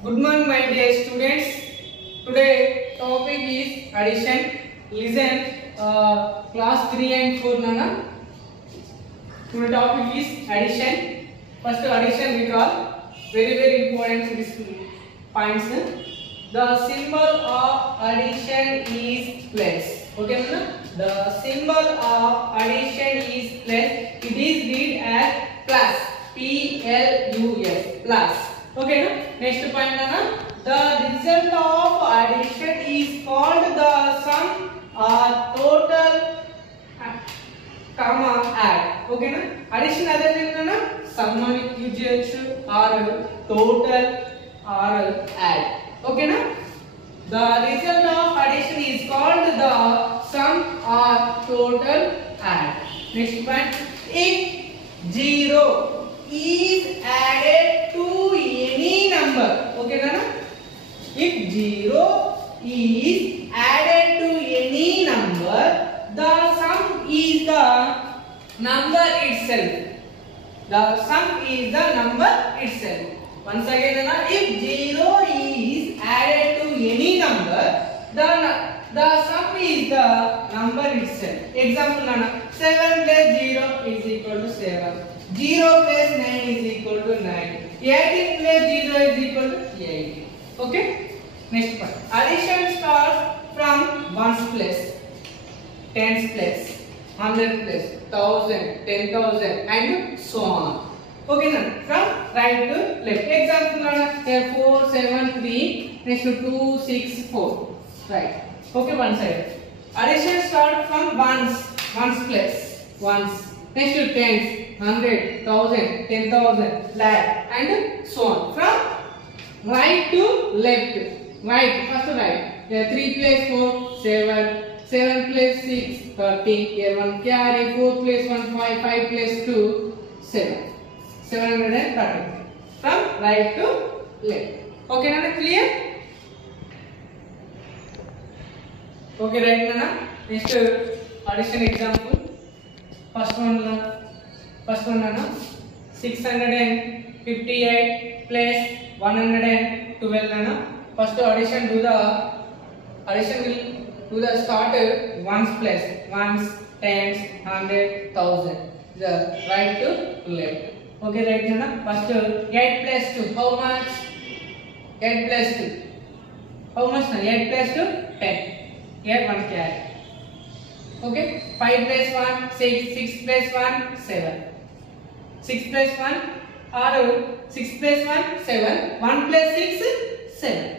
Good morning, my dear students. Today topic is addition. Listen, class 3 and 4 nana. Today topic is addition. First addition we call very important this points. The symbol of addition is plus. Okay nana. The symbol of addition is plus. It is read as plus. P-L-U-S. Plus. Okay na? Next point na, the result of addition is called the sum or total comma add. Okay na? Addition other than na sum use cheyochu or total or add. Okay na? The result of addition is called the sum or total add. Next point, if 0 is added to any number, okay nana? If 0 is added to any number, the sum is the number itself. The sum is the number itself. Once again nana, if 0 is added to any number, the sum is the number itself. Example nana, 7 plus 0 is equal to 7. 0 plus 9 is equal to 9. 18 plus 0 is equal to 18. Okay? Next part. Addition starts from ones place, tens place, 100 place, 1000, 10,000 and so on. Okay now, from right to left. Example now, here 4, 7, 3, next to 2, 6, 4. Right. Okay, one side. Addition starts from ones place, ones. Next to tens, 100, 1000, 10,000, lakh and so on. From right to left. Right, first right. Here 3 plus 4, 7. 7 plus 6, 13. Here 1 carry. 4 plus 1, 5. 5 plus 2, 7. 730. From right to left. Okay, Nana, clear? Okay, right, Nana. Next addition example. First one Nana. 658 plus 112 Nana. First addition will do the start ones plus ones, tens, 100, 1000. The right to left. Okay, right Nana. First 8 plus 2. How much? 8 plus 2. How much? 8 plus 2? 10. Here 1 carry. Okay, 5 plus 1, 6, 6 plus 1, 7. 6 plus 1 or 6 plus 1, 7. 1 plus 6, 7.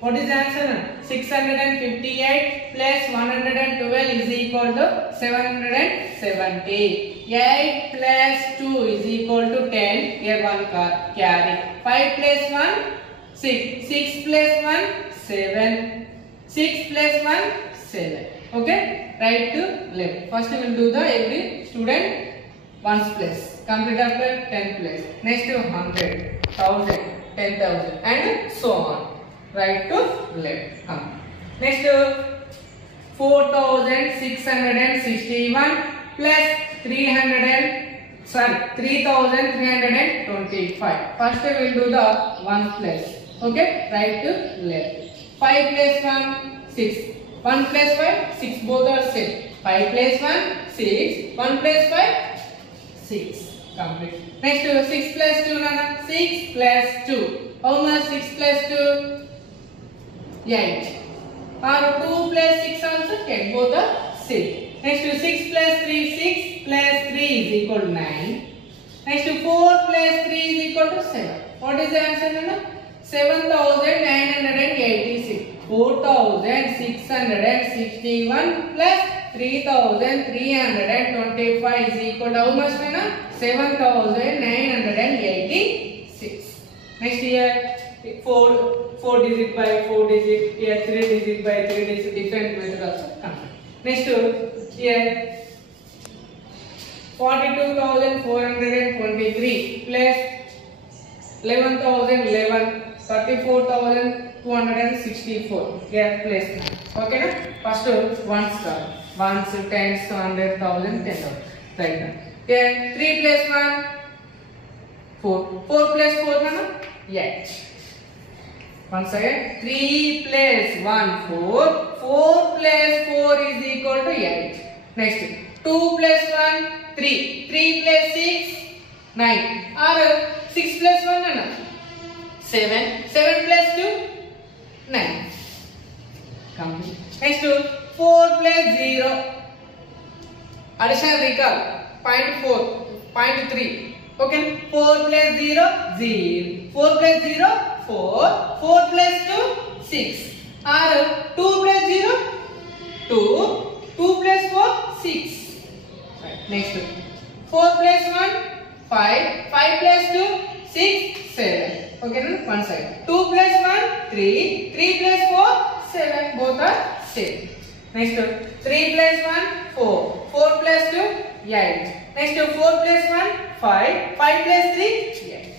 What is the answer? 658 plus 112 is equal to 770. 8 plus 2 is equal to 10. Here 1 carry. 5 plus 1, 6. 6 plus 1, 7. 6 plus 1, 7. Okay, right to left. First we will do the every student ones place. Complete after 10 place. Next 100, 1000, 10,000 and so on. Right to left. Next 4,661 plus 3,325. First we will do the one place. Okay, right to left. 5 plus 1, 6. 1 plus 5, 6, both are same. 5 plus 1, 6. 1 plus 5, 6. Complete. Next 6 plus 2, Nana. 6 plus 2. How much 6 plus 2? 8. Or 2 plus 6 also 10. Both are same. Next 6 plus 3, 6 plus 3 is equal to 9. Next 4 plus 3 is equal to 7. What is the answer, Nana? 7,986. 4,661 plus 3,325 is equal to how much, Nana? 7,986. Next here 4 digit by 4 digit, here 3 digit by 3 digit, different method also come. Next here 42,423 plus 11,011. 34,264. Get placed. Okay na? First ones start. Ones, tens, 100, 1000, 10,000. Right now. Then 3 plus 1, 4. 4 plus 4 na? 8. Once again, 3 plus 1, 4. 4 plus 4 is equal to 8. Next, 2 plus 1, 3. 3 plus 6, 9. Or 6 plus 1, no? 7. 7 plus 2, 9. Complete. Next, 4 plus 0. Addition recall. 0.4, 0.3. Okay, 4 plus 0, 0. 4 plus 0, 4. 4 plus 2, 6. Or 2 plus 0, 2. 2 plus 4, 6. Right. Next, 4 plus 1, 5. 5 plus 2, 6, 7. Okay, no? One side. 2 plus 1, 3. 3 plus 4, 7. Both are same. Next, 3 plus 1, 4. 4 plus 2, 8. Next, 4 plus 1, 5. 5 plus 3, 8.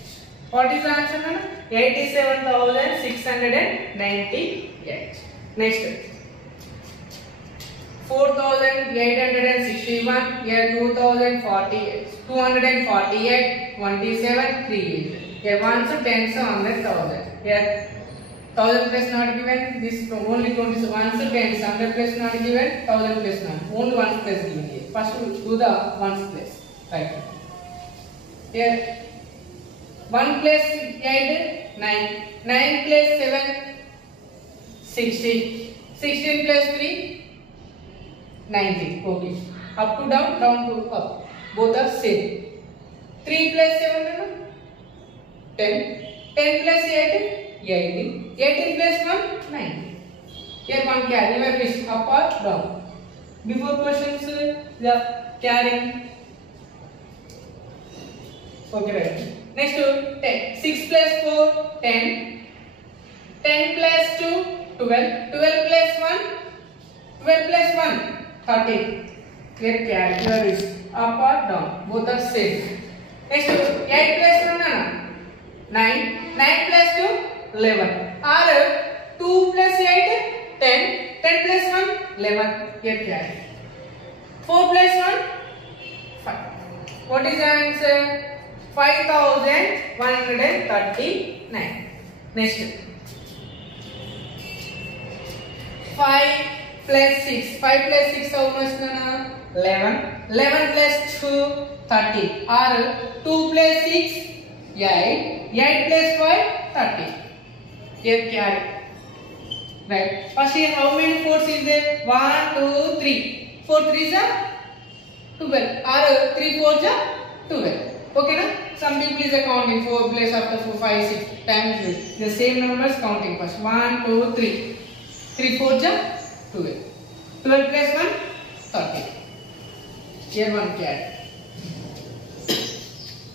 What is the answer, man? 87,698. Next, 4,861. Here 2,048. 248. 27. 3. Here ones, tens, 100,000. Here 1000 plus not given. This only 20 ones, tens. 100 plus not given. 1000 plus not. Only ones plus given here. First do the ones plus. Right. Here 1 plus 8, 9. 9 plus 7, 16. 16 plus 3, 19. Okay. Up to down, down to up. Both are same. 3 plus 7, 10. 10 plus 8, 18. 18 plus 1, 19. Here one carry. Your wish up or down. Before questions, the carrying. Okay, right. Next to 10. 6 plus 4, 10. 10 plus 2, 12. 12 plus 1, 12 plus 1, 13. Here carry. Your wish up or down. Both are same. Next to 8 plus 1, 9. 9 plus 2, 11. Or 2 plus 8, 10. 10 plus 1, 11. Here carry. 4 plus 1, 5. What is the answer? 5,139. Next. 5 plus 6. 5 plus 6 how much? 11. 11 plus 2, 30. Or 2 plus 6, 8. 8 plus 5, 30. Here carry. Right. First here how many 4s is there? 1, 2, 3. 4 3s are 12. Or 3 4s are 12. Okay, na? Some people is counting 4 plus after 4, 5, 6 times the same numbers counting first. 1, 2, 3. 3 4s are 12. 12 plus 1, 30. Here one carry.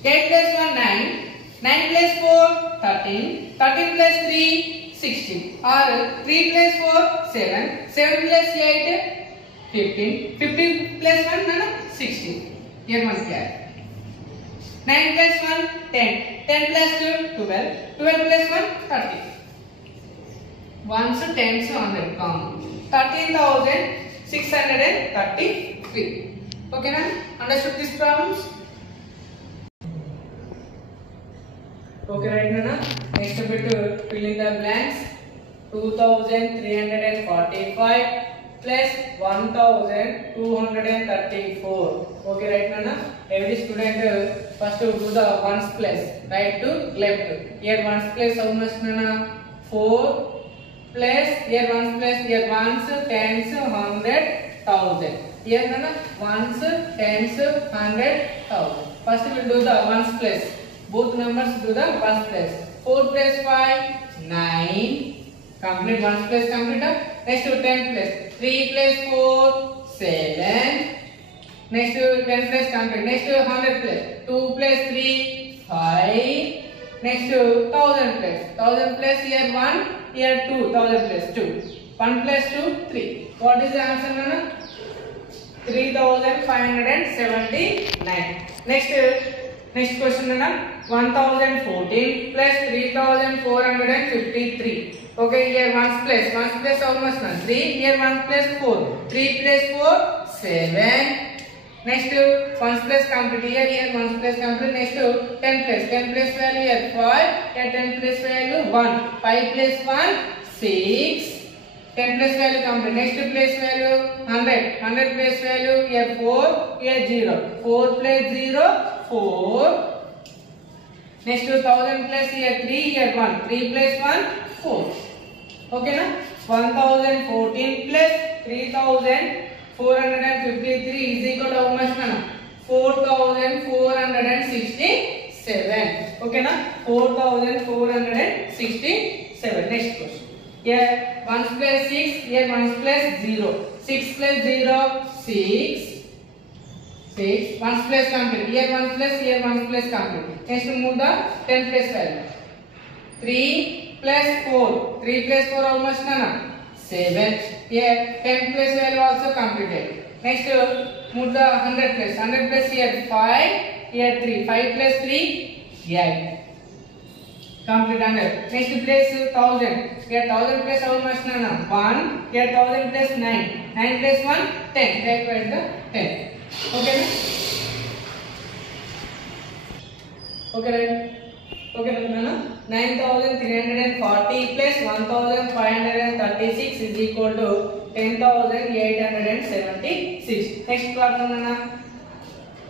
8 plus 1, 9. 9 plus 4, 13. 13 plus 3, 16. Or 3 plus 4, 7. 7 plus 8, 15. 15 plus 1, 16. Here one carry. 9 plus 1, 10. 10 plus 2, 12. 12 plus 1, 30. Ones, tens, 100 count. 13,633. Okay, na? Understood these problems? Okay, right now, next bit fill in the blanks. 2,345 plus 1,234. Okay, right now, every student first to do the ones place, right to left. Here ones place how much? 4 plus here ones place here ones, tens, 100,000. Here ones, tens, 100,000. First we will do the ones place. Both numbers do the ones place. 4 plus 5, 9. Complete ones place complete. Next to 10 plus 3 plus 4, 7. Next to 10 plus complete. Next to 100 plus 2 plus 3, 5. Next to 1000 plus 1000 plus here 1, here 2, 1000 plus 2. 1 plus 2, 3. What is the answer, Nana? 3,579. Next question, Nana. 1014 plus 3,453. Okay, here 1 plus how much? 3. Here 1 plus 4. 3 plus 4, 7. Next 1's place complete. Here 1's place complete. Next 10 place. 10 place value here 5. Here 10 place value 1. 5 place 1 6. 10 place value complete. Next place value 100. 100 place value here 4. Here 0. 4 place 0 4. Next 1000 place here 3. Here 1. 3 place 1 4. Okay na? 1014 plus 3453 is equal to how much na? 4467. Okay na? 4467. Next question. Here 1's place 6. Here 1's place 0. 6 plus 0 6. 6. 1's place complete. Here 1's place. Here 1's place complete. Next move the 10 place value. 3 plus 4. 3 plus 4 how much na? 7. Here 10 place value also completed. Next move the 100 place. 100 place here 5. Here 3. 5 plus 3 8. Complete 100. Next place 1000. Here 1000 place how much na? 1. Here 1000 place 9. 9 plus 1 10. Take by the 10. Okay na? Okay right? Okay na? 9340 plus 1536 is equal to 10876. Next problem na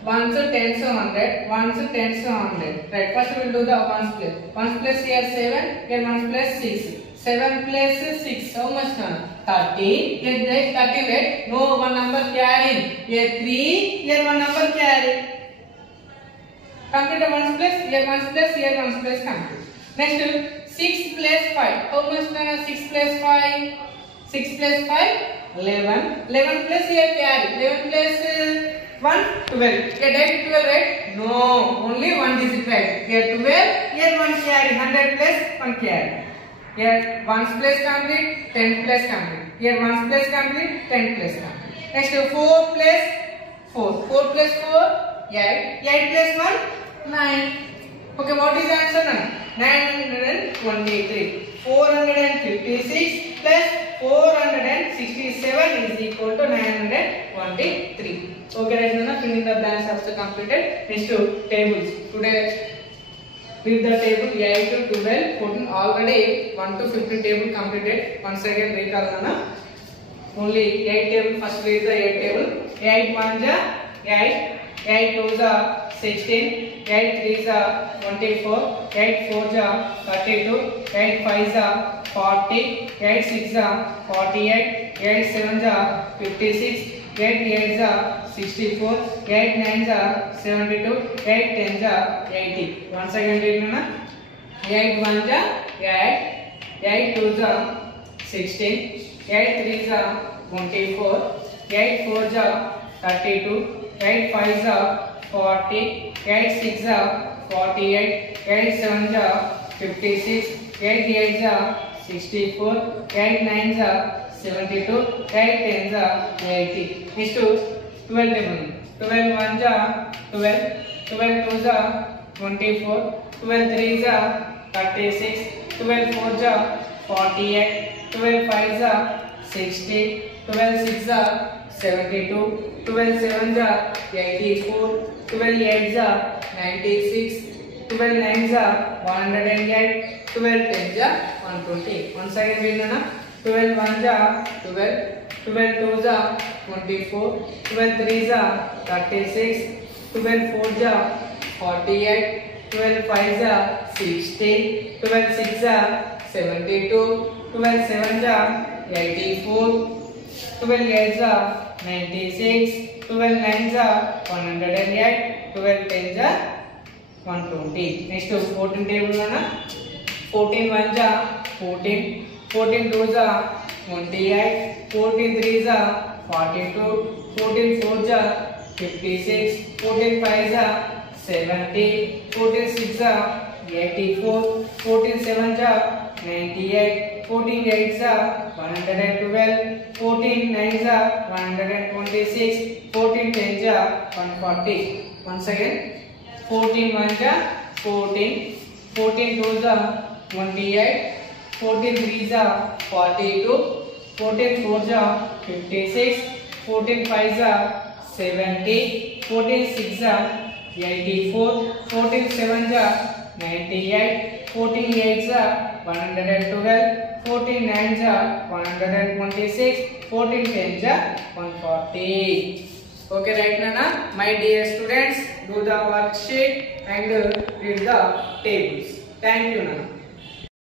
1s 10s 100. 1s 10s 100. Right. First we will do the 1s place. 1s place here 7. Here 1s place 6. 7 plus 6. How much na? 30. Here 30 right? No one number carrying. Here 3. Here one number carrying. Complete the 1's place. Here 1's place. Here 1's place complete. Next 6 plus 5. How much na? 6 plus 5. 6 plus 5 11. 11 plus here carry. 11 plus 1 12. Here direct 12 right? No, only one digit right. Here 12. Here 1 carry. 100 plus 1 carry. Here 1's place complete. 10 plus complete. Here 1's place complete. 10 plus complete. Next 4 plus 4. 4 plus 4 8. 8 plus 1 9. Okay, what is the answer now? 923. 456 plus 467 is equal to 923. Okay, right now filling the blanks have to completed. Next tables. Today with the table 8 to 12, 14 already 1 to 15 table completed. Once again recall na. Only 8 table. First read the 8 table. 8 1 ja 8. 8 2 ja 16. 8 3 ja 24. 8 4 ja 32. 8 5 ja 40. 8 6 ja 48. 8 7 ja 56. 8 8 ja 64. 8 9 ja 72. 8 10 ja 80. Once again read na. 8 1 ja 8. 8 2 ja 16. 8 3 ja 24. 8 4 ja 32. 8 5 ja 40. 8 6 ja 48. 8 7 ja 56. 8 8 ja 64. 8 9 ja 72. 8 10 ja 80. Next 12 table. 12 1 ja 12. 12 2 ja 24. 12 3 ja 36. 12 4 ja 48. 12 5 ja 60. 12 6 ja 72. 12 7 ja 84. 12 8 ja 96. 12 9 ja 108. 12 10 ja 120. Once again read na. 12 1 ja 12. 12 2 ja 24. 12 3 ja 36. 12 4 ja 48. 12 5 ja 60. 12 6 ja 72. 12 7 ja 84. 12 8 ja 96. 12 9 ja 108. 12 10 ja 120. Next 14 table na. 14 1 ja 14. 14 2 ja 28. 14 3 ja 42. 14 4 ja 56. 14 5 ja 70. 14 6 ja 84. 14 7 ja 98. 14 8 ja 112. 14 9 ja 126. 14 10 ja 140. Once again 14 1 ja 14. 14 2 ja 28. 14 3 ja 42. 14 4 ja 56. 14 5 ja 70, 14 6 84, 14 7 98, 14 8 112, 14 9 126, 14 10 140. Okay, right Nana? My dear students, do the worksheet and read the tables. Thank you Nana.